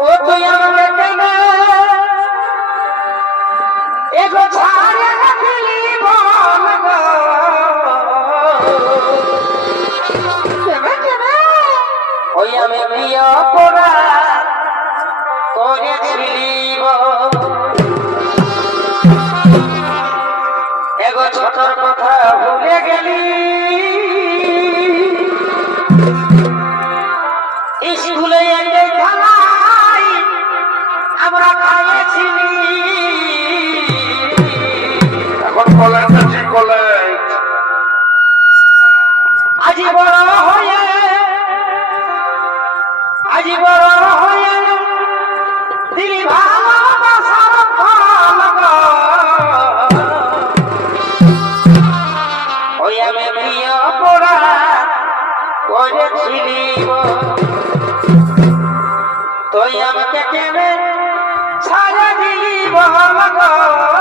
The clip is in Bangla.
ও তুই আমাকে কেনে এগো ছাড়ে দিলি বল গো কেনে কেনে ওই আমি প্রিয় করা করেছিলি এগো ছোটর কথা ভুলে গেলি স্কুলে খেলাই আমরা খাইয়েছিলি এখন কলেজ আছি কলেজ আজি বড় হয়ে আজি বড় হয়ে দিলি ভালোবাসার ফল গো ওই আমি প্রিয় পড়া করেছিলি তুই আমাকে কেনে ছাড়া দিলি বল গো